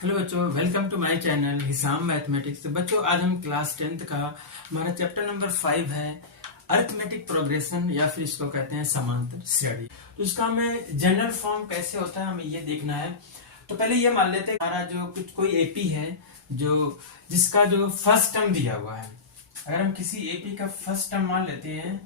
Hello बच्चों, welcome to my channel Hisam mathematics. तो बच्चों, आज हम क्लास 10th का हमारा चैप्टर नंबर 5 है अरिथमेटिक प्रोग्रेशन, या फिर इसको कहते हैं समांतर श्रेणी। तो इसका हमें जनरल फॉर्म कैसे होता है हमें ये देखना है। तो पहले ये मान लेते हैं हमारा जो कुछ कोई एपी है जो जिसका जो फर्स्ट टर्म दिया हुआ है। अगर हम किसी एपी का फर्स्ट टर्म मान लेते हैं,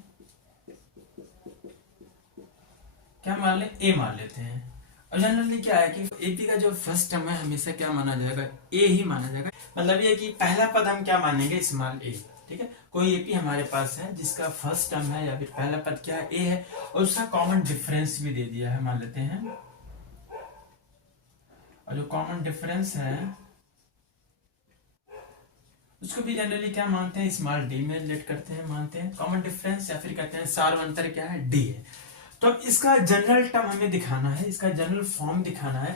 क्या मान ले, ए मान लेते हैं। और जनरली क्या है कि एपी का जो फर्स्ट टर्म है हमेशा क्या माना जाएगा, ए ही माना जाएगा। मतलब ये कि पहला पद हम क्या मानेंगे, स्मॉल ए। ठीक है, कोई एपी हमारे पास है जिसका फर्स्ट टर्म है या फिर पहला पद क्या है, ए है, और उसका कॉमन डिफरेंस भी दे दिया है, मान लेते हैं। और जो कॉमन डिफरेंस है उसको भी जनरली क्या मानते हैं, स्मॉल डी में रिलेट करते हैं, मानते हैं कॉमन डिफरेंस, या फिर कहते हैं सार्वंतर क्या है, डी है। तो अब इसका जनरल टर्म हमें दिखाना है, इसका जनरल फॉर्म दिखाना है।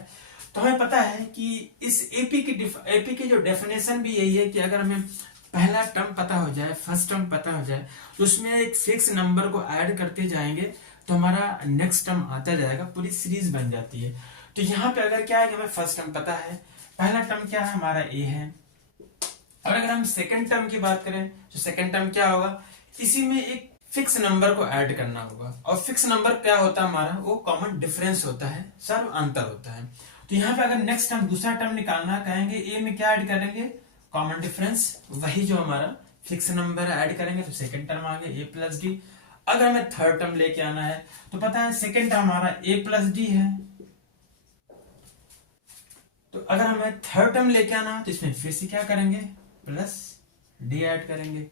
तो हमें पता है कि इस एपी की जो डेफिनेशन भी यही है कि अगर हमें पहला टर्म पता हो जाए, फर्स्ट टर्म पता हो जाए, तो उसमें एक फिक्स नंबर को ऐड करते जाएंगे तो हमारा नेक्स्ट टर्म आता जाएगा, पूरी सीरीज बन जाती है। तो यहाँ पे अगर क्या है कि हमें फर्स्ट टर्म पता है, पहला टर्म क्या है हमारा ए है। और अगर हम सेकेंड टर्म की बात करें तो सेकेंड टर्म क्या होगा, इसी में एक फिक्स नंबर को ऐड करना होगा। और फिक्स नंबर क्या होता है हमारा, वो कॉमन डिफरेंस होता है, सर्व अंतर होता है। तो यहाँ पे अगर नेक्स्ट टर्म दूसरा टर्म निकालना कहेंगे, ए में क्या ऐड करेंगे, कॉमन डिफरेंस, वही जो हमारा फिक्स नंबर ऐड करेंगे तो सेकेंड टर्म आ गया ए प्लस डी। अगर हमें थर्ड टर्म लेके आना है तो पता है सेकेंड टर्म हमारा ए प्लस डी है। तो अगर हमें थर्ड टर्म लेके आना है तो इसमें फिर से क्या करेंगे, प्लस डी ऐड करेंगे।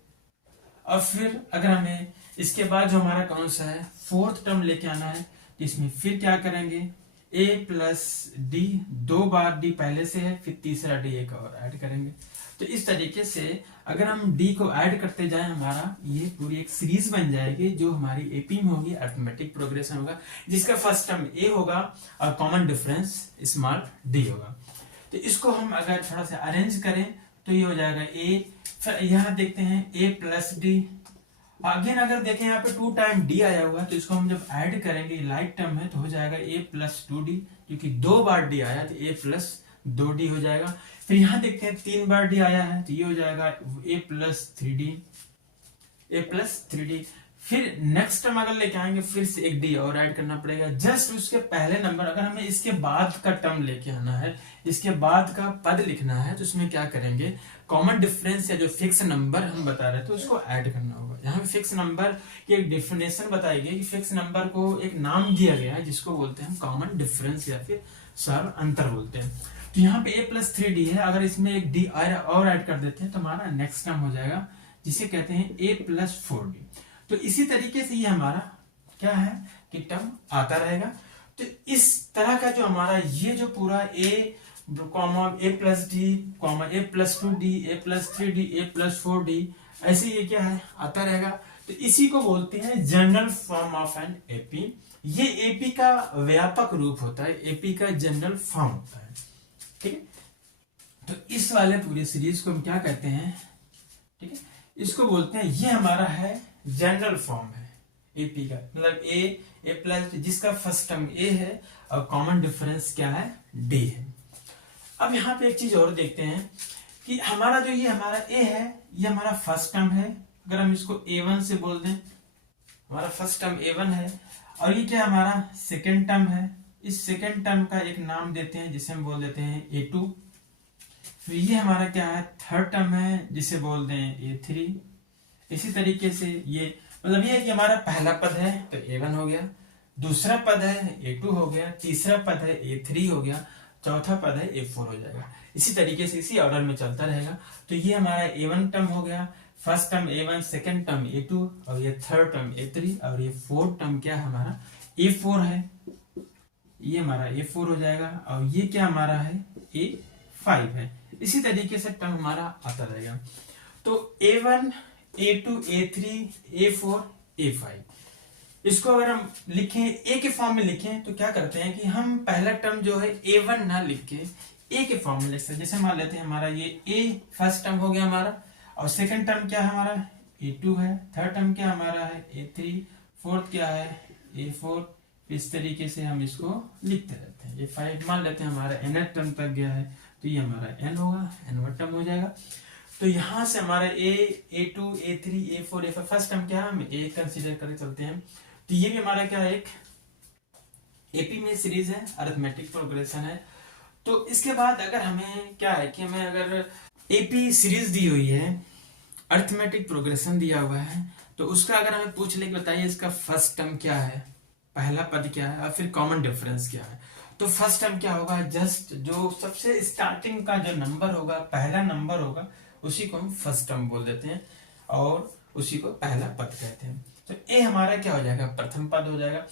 और फिर अगर हमें इसके बाद जो हमारा कौन सा है फोर्थ टर्म लेके आना है तो इसमें फिर क्या करेंगे, a प्लस डी, दो बार डी पहले से है, फिर तीसरा डी एक और ऐड करेंगे। तो इस तरीके से अगर हम डी को ऐड करते जाए हमारा ये पूरी एक सीरीज बन जाएगी जो हमारी एपी में होगी, अरिथमेटिक प्रोग्रेशन होगा, जिसका फर्स्ट टर्म ए होगा और कॉमन डिफरेंस स्मॉल डी होगा। तो इसको हम अगर थोड़ा सा अरेंज करें तो ये हो जाएगा ए, फिर यहाँ देखते हैं ए प्लस डी। अगेन अगर देखें यहाँ पे 2 टाइम डी आया हुआ है तो इसको हम जब ऐड करेंगे, लाइक टर्म है, तो हो जाएगा ए प्लस 2d, क्योंकि 2 बार डी आया तो ए प्लस 2d हो जाएगा। फिर यहाँ देखते हैं 3 बार डी आया है तो ये हो जाएगा ए प्लस 3d, ए प्लस 3d। फिर नेक्स्ट टर्म अगर लेके आएंगे फिर से एक डी और ऐड करना पड़ेगा, जस्ट उसके पहले नंबर। अगर हमें इसके बाद का टर्म लेके आना है, इसके बाद का पद लिखना है, तो उसमें क्या करेंगे, कॉमन डिफरेंस या जो फिक्स नंबर हम बता रहे थे उसको ऐड करना होगा। यहाँ पे फिक्स नंबर की एक डिफिनेशन बताई गई कि फिक्स नंबर को एक नाम दिया गया है जिसको बोलते हैं कॉमन डिफरेंस या फिर सर्व अंतर बोलते हैं। तो यहाँ पे ए प्लस 3d है, अगर इसमें एक डी और ऐड कर देते हैं तो हमारा नेक्स्ट टर्म हो जाएगा जिसे कहते हैं ए प्लस 4d। तो इसी तरीके से ये हमारा क्या है कि टर्म आता रहेगा। तो इस तरह का जो हमारा ये जो पूरा ए कॉमा ए प्लस डी कॉमा ए प्लस 2d ए प्लस 3d ए प्लस 4d, ऐसे ये क्या है आता रहेगा। तो इसी को बोलते हैं general form of an AP. ये एपी का व्यापक रूप होता है, एपी का जनरल फॉर्म होता है। ठीक है, तो इस वाले पूरी सीरीज को हम क्या कहते हैं, ठीक है, इसको बोलते हैं, ये हमारा है जनरल फॉर्म है एपी का, मतलब ए प्लस जिसका फर्स्ट टर्म ए है और कॉमन डिफरेंस क्या है, डी है। अब यहाँ पे एक चीज और देखते हैं कि हमारा जो ये हमारा ए है ये हमारा फर्स्ट टर्म है। अगर हम इसको A1 से बोल दें, हमारा फर्स्ट टर्म A1 है, और ये क्या हमारा सेकेंड टर्म है। इस सेकेंड टर्म का एक नाम देते हैं जिसे हम बोल देते हैं A2। फिर ये हमारा क्या है थर्ड टर्म है जिसे बोल दें A3। इसी तरीके से ये मतलब ये है कि हमारा पहला पद है तो A1 हो गया, दूसरा पद है A2 हो गया, तीसरा पद है A3 हो गया, चौथा पद है A4 हो जाएगा। इसी तरीके से इसी ऑर्डर में चलता रहेगा। तो ये हमारा A1 टर्म हो गया, first term A1, second term A2, और ये थर्ड टर्म A3, और ये फोर्थ टर्म क्या हमारा A4 है, ये हमारा A4 हो जाएगा, और ये क्या हमारा है A5 है। इसी तरीके से टर्म हमारा आता रहेगा। तो A1 A2 A3 A4 A5, इसको अगर हम लिखें ए के फॉर्म में लिखें तो क्या करते हैं कि हम पहला टर्म जो है A1 ना लिख के ए के फॉर्म में लिख सकते हैं। जैसे मान लेते हैं हमारा ये ए फर्स्ट टर्म हो गया हमारा, और सेकंड टर्म क्या है हमारा A2 है, थर्ड टर्म क्या हमारा है A3, फोर्थ क्या है A4। इस तरीके से हम इसको लिखते रहते हैं। ये 5 मान लेते हैं हमारा nth टर्म तक गया है तो ये हमारा n होगा, n टर्म हो जाएगा। तो यहां से हमारा a2, a3, a4, a5 first term क्या है, हम a कंसीडर करके चलते हैं। तो ये भी हमारा क्या है, एक एपी में सीरीज है, अरिथमेटिक प्रोग्रेशन है। तो इसके बाद अगर हमें क्या है कि हमें अगर एपी सीरीज दी हुई है, अरिथमेटिक प्रोग्रेशन दिया हुआ है, तो उसका अगर हमें पूछ ले कि बताइए इसका फर्स्ट टर्म क्या है, पहला पद क्या है और फिर कॉमन डिफरेंस क्या है। तो फर्स्ट टर्म क्या होगा, जस्ट जो सबसे स्टार्टिंग का जो नंबर होगा, पहला नंबर होगा, उसी को हम फर्स्ट टर्म बोल देते हैं और उसी को पहला पद कहते हैं। तो ए हमारा क्या हो जाएगा, प्रथम पद हो जाएगा।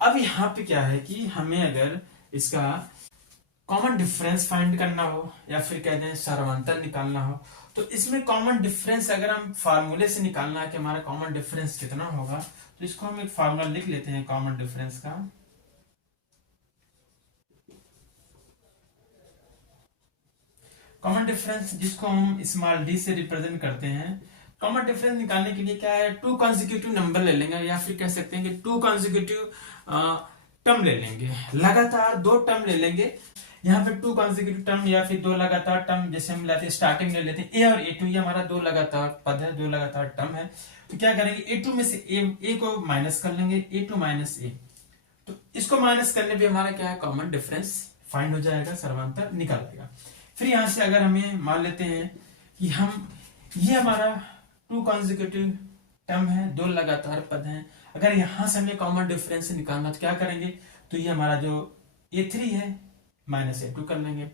अब यहाँ पे क्या है कि हमें अगर इसका कॉमन डिफरेंस फाइंड करना हो या फिर कहते हैं सर्वांतर निकालना हो, तो इसमें कॉमन डिफरेंस अगर हम फार्मूले से निकालना है कि हमारा कॉमन डिफरेंस कितना होगा, तो इसको हम एक फार्मूला लिख लेते हैं कॉमन डिफरेंस का। कॉमन डिफरेंस जिसको हम स्मॉल डी से रिप्रेजेंट करते हैं। कॉमन डिफरेंस निकालने के लिए क्या है, 2 कॉन्जिक्यूटिव नंबर ले लेंगे या फिर कह सकते हैं कि 2 कॉन्जिक्यूटिव टर्म ले लेंगे, लगातार 2 टर्म ले लेंगे। यहाँ पे 2 कॉन्जिक्यूटिव टर्म या फिर 2 लगातार टर्म, जैसे हम लेते हैं स्टार्टिंग में लेते हैं ए और ए2, ये हमारा 2 लगातार पद है, 2 लगातार टर्म है। तो क्या करेंगे, ए2 में से ए को माइनस कर लेंगे, ए2 माइनस ए। तो इसको माइनस करने पे हमारा क्या है, कॉमन डिफरेंस फाइंड हो जाएगा, सर्वांतर निकल आएगा। फिर यहां से अगर हमें मान लेते हैं कि हम ये हमारा 2 कॉन्जिक्यूटिव टर्म है, 2 लगातार पद हैं, अगर यहां से हमें कॉमन डिफरेंस निकालना तो क्या करेंगे, तो ये हमारा जो a3 है माइनस a2 कर लेंगे।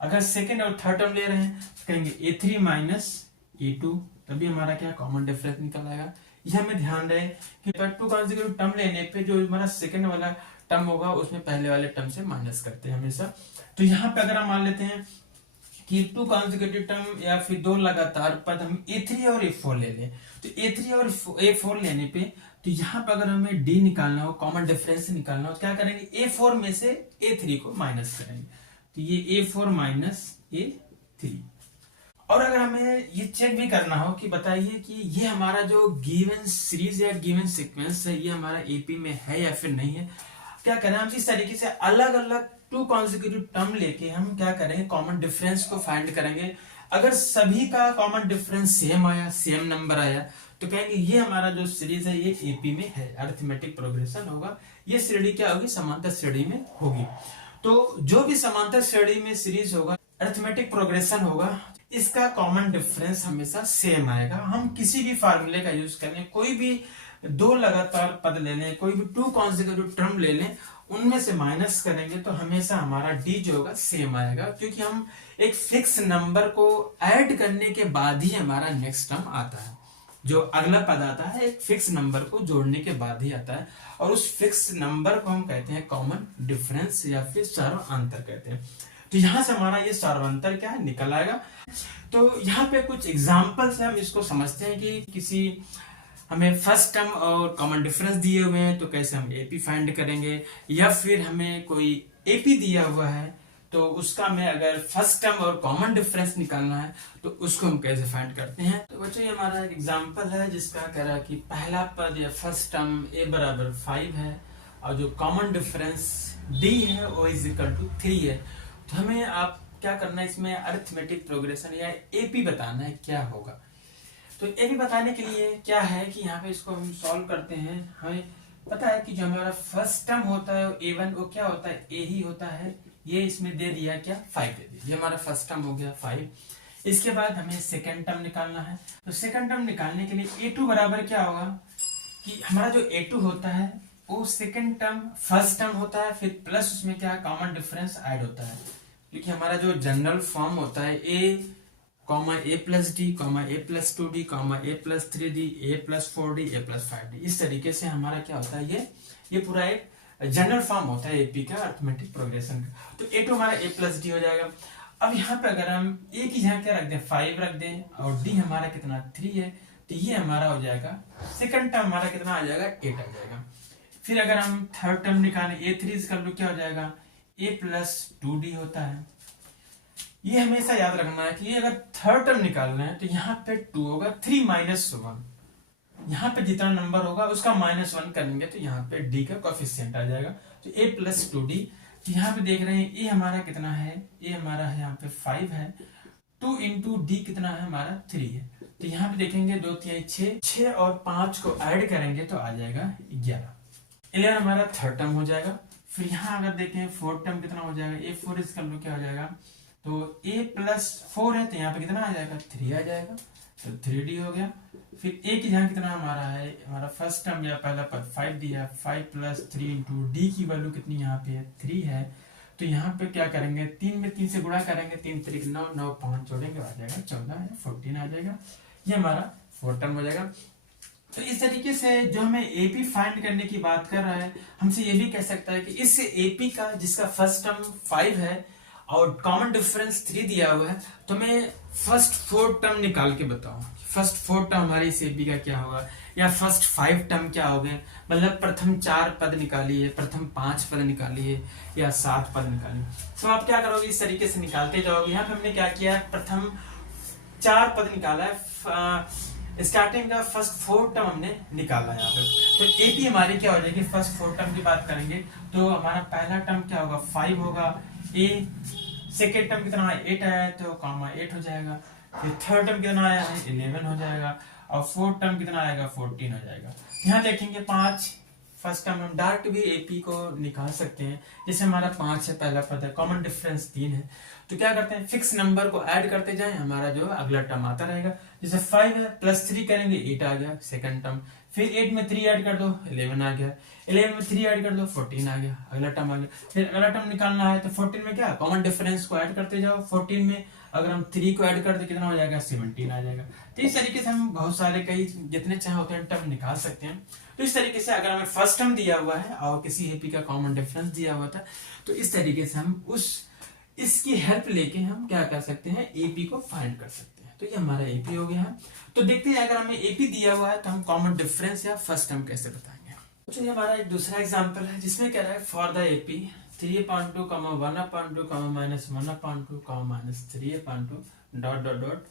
अगर सेकेंड और थर्ड टर्म ले रहे हैं तो कहेंगे a3 माइनस a2, तभी हमारा क्या कॉमन डिफरेंस निकल आएगा। ये हमें ध्यान रहे कि 2 कॉन्जिक्यूटिव टर्म लेने पे जो हमारा सेकेंड वाला टर्म होगा उसमें पहले वाले टर्म से माइनस करते हैं हमेशा। तो यहाँ पे अगर हम मान लेते हैं कि 2 कॉन्जिक्यूटिव टर्म या फिर 2 लगातार पद हम a3 और a4 ले लें, तो a3 और a4 लेने पे तो यहाँ पर अगर हमें d निकालना हो, कॉमन डिफरेंस निकालना हो, तो क्या करेंगे, a4 में से a3 को माइनस करेंगे, तो ये a4 माइनस a3। और अगर हमें ये चेक भी करना हो कि बताइए कि ये हमारा जो गिवन सीरीज या गिवन सीक्वेंस है, ये हमारा एपी में है या फिर नहीं है, क्या करें हम इस तरीके से अलग अलग 2 कॉन्जिक्यूटिव टर्म लेके हम क्या करेंगे, कॉमन डिफरेंस को फाइंड करेंगे। अगर सभी का कॉमन डिफरेंस सेम आया, सेम नंबर आया, तो कहेंगे ये हमारा जो सीरीज है ये एपी में है, अरिथमेटिक प्रोग्रेशन होगा। ये श्रेणी क्या होगी, समांतर श्रेणी में होगी। तो जो भी समांतर श्रेणी में सीरीज होगा, अरिथमेटिक प्रोग्रेशन होगा, इसका कॉमन डिफरेंस हमेशा सेम आएगा। हम किसी भी फार्मूले का यूज करें, कोई भी 2 लगातार पद ले लें, कोई भी 2 कॉन्जिक्यूटिव टर्म ले लें, उनमें से माइनस करेंगे तो हमेशा हमारा डी जो होगा सेम आएगा, क्योंकि हम एक फिक्स नंबर को ऐड करने के बाद ही हमारा नेक्स्ट टर्म आता है। जो अगला पद आता है एक फिक्स नंबर को जोड़ने के बाद ही आता है, और उस फिक्स नंबर को हम कहते हैं कॉमन डिफरेंस या फिर सर्वांतर कहते हैं। तो यहां से हमारा ये सर्वांतर क्या है, निकल आएगा। तो यहाँ पे कुछ एग्जाम्पल से हम इसको समझते हैं कि किसी हमें फर्स्ट टर्म और कॉमन डिफरेंस दिए हुए हैं तो कैसे हम एपी फाइंड करेंगे, या फिर हमें कोई एपी दिया हुआ है तो उसका हमें अगर फर्स्ट टर्म और कॉमन डिफरेंस निकालना है तो उसको हम कैसे फाइंड करते हैं। तो बच्चों ये हमारा एक एग्जांपल है जिसका कह रहा है कि पहला पद या फर्स्ट टर्म a बराबर 5 है और जो कॉमन डिफरेंस d है वो इज इक्वल टू 3 है। तो हमें आप क्या करना है, इसमें अरिथमेटिक प्रोग्रेशन या एपी बताना है क्या होगा। तो एपी बताने के लिए क्या है कि यहाँ पे इसको हम सॉल्व करते हैं। हमें पता है कि जो हमारा फर्स्ट टर्म होता है a1 वो क्या होता है, a ही होता है। ये इसमें दे दिया क्या, 5 दे दिया, ये हमारा फर्स्ट टर्म हो गया 5। इसके बाद हमें सेकंड टर्म निकालना है। तो सेकंड टर्म निकालने के लिए a2 बराबर क्या होगा कि हमारा जो a2 होता है वो सेकंड टर्म फर्स्ट टर्म होता है, फिर प्लस उसमें क्या कॉमन डिफरेंस ऐड होता है, क्योंकि हमारा जो जनरल फॉर्म होता है a comma a plus D comma a plus 2d comma a plus 3d a plus 4d a plus 5d, इस तरीके से हमारा क्या होता है, ये पूरा एक जनरल फॉर्म होता है एपी का, अरिथमेटिक प्रोग्रेशन का। तो a2 हमारा a प्लस डी हो जाएगा। अब यहाँ पे अगर हम a की जगह क्या रख दें, 5 रख दें और d हमारा कितना 3 है, तो ये हमारा हो जाएगा सेकंड टर्म हमारा कितना आ जाएगा, 8 आ जाएगा। फिर अगर हम थर्ड टर्म निकालें a3 का क्या हो जाएगा, a प्लस 2d होता है। ये हमेशा याद रखना है कि ये अगर थर्ड टर्म निकाल रहे हैं तो यहाँ पे 2 होगा, 3 माइनस 1, यहाँ पे जितना नंबर होगा उसका -1 करेंगे तो यहाँ पे d का कोएफिशिएंट आ जाएगा। तो a प्लस 2d तो यहाँ पे देख रहे हैं ए हमारा कितना है, ए हमारा है यहाँ पे 5 है, 2 इंटू डी कितना है हमारा 3 है। तो यहाँ पे देखेंगे 2 3 6 और 5 को ऐड करेंगे तो आ जाएगा 11। 11 हमारा थर्ड टर्म हो जाएगा। फिर यहाँ अगर देखें फोर्थ टर्म कितना हो जाएगा, ए 4 इसका लो क्या हो जाएगा, तो ए प्लस 4 है तो यहाँ पे कितना आ जाएगा 3 आ जाएगा, तो 3D हो गया। फिर ए की यहाँ कितना हमारा है, हमारा फर्स्ट टर्म या पहला पद 5 दिया, 5 प्लस 3 इंटू डी की वैल्यू कितनी यहाँ पे है 3 है। तो यहाँ पे क्या करेंगे, 3 में 3 से गुणा करेंगे, 3 3 9 9 5 जोड़ेंगे आ जाएगा 14 या 14 आ जाएगा। ये हमारा फोर्थ टर्म हो जाएगा। तो इस तरीके से जो हमें एपी फाइंड करने की बात कर रहा है, हमसे ये भी कह सकता है कि इस एपी का जिसका फर्स्ट टर्म 5 है और कॉमन डिफरेंस 3 दिया हुआ है, तो मैं फर्स्ट 4 टर्म निकाल के बताऊं फर्स्ट 4 टर्म हमारे इस एपी का क्या होगा, या फर्स्ट 5 टर्म क्या हो गए, मतलब प्रथम 4 पद निकालिए, प्रथम 5 पद निकालिए या 7 पद निकालिए। तो आप क्या करोगे, इस तरीके से निकालते जाओगे। यहाँ पे हमने क्या किया है, प्रथम 4 पद निकाला है, स्टार्टिंग का फर्स्ट 4 टर्म हमने निकाला है यहाँ पे। तो एपी हमारी क्या हो जाएगी, फर्स्ट 4 टर्म की बात करेंगे तो हमारा पहला टर्म क्या होगा 5 होगा, ए सेकेंड टर्म कितना है 8 आया है तो कॉमा 8 हो जाएगा, फिर थर्ड टर्म कितना आया है 11 हो जाएगा, और फोर्थ टर्म कितना आएगा 14 हो जाएगा। यहाँ देखेंगे 5 फर्स्ट टर्म हम डायरेक्ट भी एपी को निकाल सकते हैं, जैसे हमारा 5 है पहला पद है, कॉमन डिफरेंस 3 है, तो क्या करते हैं फिक्स नंबर को ऐड करते जाएं, हमारा जो अगला टर्म आता रहेगा। जैसे 5 है प्लस 3 करेंगे 8 आ गया सेकंड टर्म, फिर 8 में 3 ऐड कर दो 11 आ गया, 11 में 3 ऐड कर दो 14 आ गया, अगला टर्म आ गया। फिर अगला टर्म निकालना है तो 14 में क्या कॉमन डिफरेंस को ऐड करते जाओ, 14 में अगर हम 3 को ऐड कर दे कितना हो जाएगा 17 आ जाएगा। तो इस तरीके से हम बहुत सारे कई जितने चाहे होते हैं टर्म निकाल सकते हैं। तो इस तरीके से अगर हमें फर्स्ट टर्म दिया हुआ है और किसी एपी का कॉमन डिफरेंस दिया हुआ था, तो इस तरीके से हम इसकी हेल्प लेके हम क्या कर सकते हैं, एपी को फाइंड कर सकते हैं। तो ये हमारा एपी हो गया है। तो देखते हैं अगर हमें एपी दिया हुआ है तो हम कॉमन डिफरेंस या फर्स्ट टर्म कैसे बताएंगे। तो ये हमारा एक दूसरा एग्जांपल है जिसमें कह रहा है for the AP 3/2, 1/2, -1/2, -3/2 dot dot dot.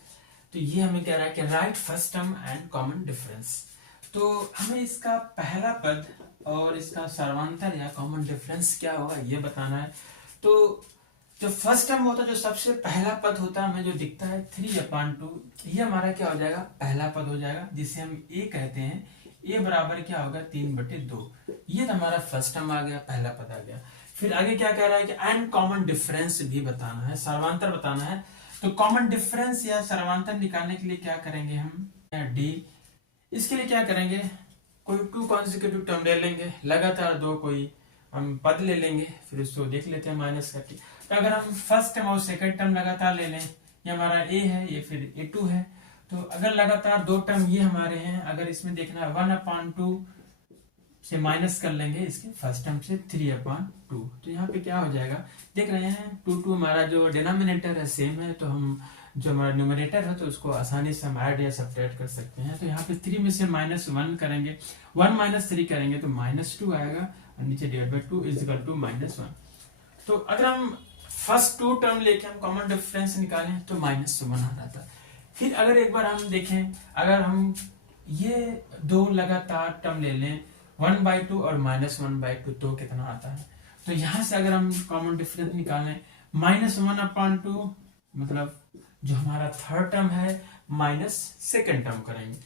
तो ये हमें कह रहा है कि right first term and common difference. तो हमें इसका पहला पद और इसका सर्वांतर या कॉमन डिफरेंस क्या होगा ये बताना है। तो जो फर्स्ट टर्म होता है, जो सबसे पहला पद होता है हमें जो दिखता है 3/2, ये हमारा क्या हो जाएगा पहला पद हो जाएगा, जिसे हम ए कहते हैं। ए बराबर क्या होगा 3/2, ये तो हमारा फर्स्ट टर्म आ गया, पहला पद आ गया। फिर आगे क्या कह रहा है कि एंड कॉमन डिफरेंस भी बताना है, सर्वांतर बताना है। तो कॉमन डिफरेंस या सर्वांतर निकालने के लिए क्या करेंगे हम, डी, इसके लिए क्या करेंगे, कोई 2 कॉन्सिक्यूटिव टर्म ले लेंगे, लगातार 2 कोई हम पद ले लेंगे, फिर उसको देख लेते हैं माइनस करके। तो अगर हम फर्स्ट टर्म और सेकंड टर्म लगातार ले लें, ये हमारा ए है, ये फिर A2 है, तो अगर लगातार 2 टर्म ये हमारे हैं, अगर इसमें देखना है 1/2 से माइनस कर लेंगे इसके फर्स्ट टर्म से 3/2, तो यहाँ पे क्या हो जाएगा देख रहे हैं 2 हमारा जो डिनोमिनेटर है सेम है, तो हम जो हमारा न्यूमरेटर है तो उसको आसानी से हम ऐड या सब्ट्रैक्ट कर सकते हैं। तो यहाँ पे 3 में से -1 करेंगे, 1 - 3 करेंगे तो -2 आएगा, और नीचे /2 = -1। तो अगर हम फर्स्ट 2 टर्म लेके हम कॉमन डिफरेंस निकालें तो -1 आ जाता है। फिर अगर एक बार हम देखें, अगर हम ये 2 लगातार टर्म ले लें 1/2 और -1/2, तो कितना आता है। तो यहां से अगर हम कॉमन डिफरेंस निकालें -1/2, मतलब जो हमारा थर्ड टर्म है माइनस सेकेंड टर्म करेंगे,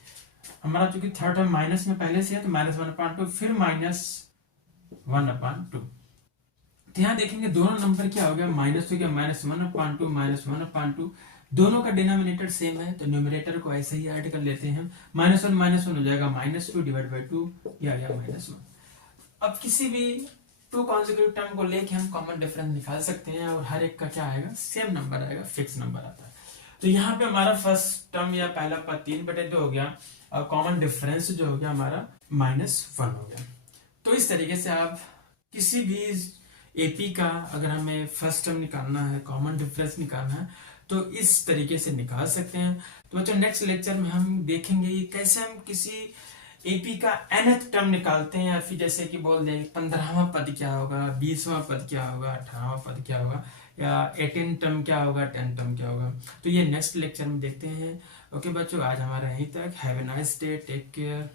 हमारा चूंकि थर्ड टर्म माइनस में पहले से है तो -1/2 फिर -1/2। तो यहाँ देखेंगे दोनों नंबर क्या हो गया, माइनस हो गया, -1/2 -1/2, दोनों का डिनोमिनेटर सेम है तो न्यूमरेटर को ऐसे ही ऐड कर लेते हैं। -1 हो जाएगा -2 / 2, ये आ गया -1। अब किसी भी 2 कॉन्सिक्यूटिव टर्म को लेके हम कॉमन डिफरेंस निकाल सकते हैं, और हर एक का क्या आएगा सेम नंबर आएगा, फिक्स नंबर आता है। तो यहाँ पे हमारा फर्स्ट टर्म या पहला पद 3/2 हो गया, और कॉमन डिफरेंस जो हो गया हमारा -1 हो गया। तो इस तरीके से आप किसी भी एपी का अगर हमें फर्स्ट टर्म निकालना है, कॉमन डिफरेंस निकालना है, तो इस तरीके से निकाल सकते हैं। तो बच्चों नेक्स्ट लेक्चर में हम देखेंगे कैसे हम किसी एपी का nth टर्म निकालते हैं, या फिर जैसे कि बोल दें 15वां पद क्या होगा, 20वां पद क्या होगा, 18वां पद क्या होगा, या 18 टर्म क्या होगा, 10 टर्म क्या होगा। तो ये नेक्स्ट लेक्चर में देखते हैं। ओके बच्चों, आज हमारा यहीं तक। Have a nice day, take care.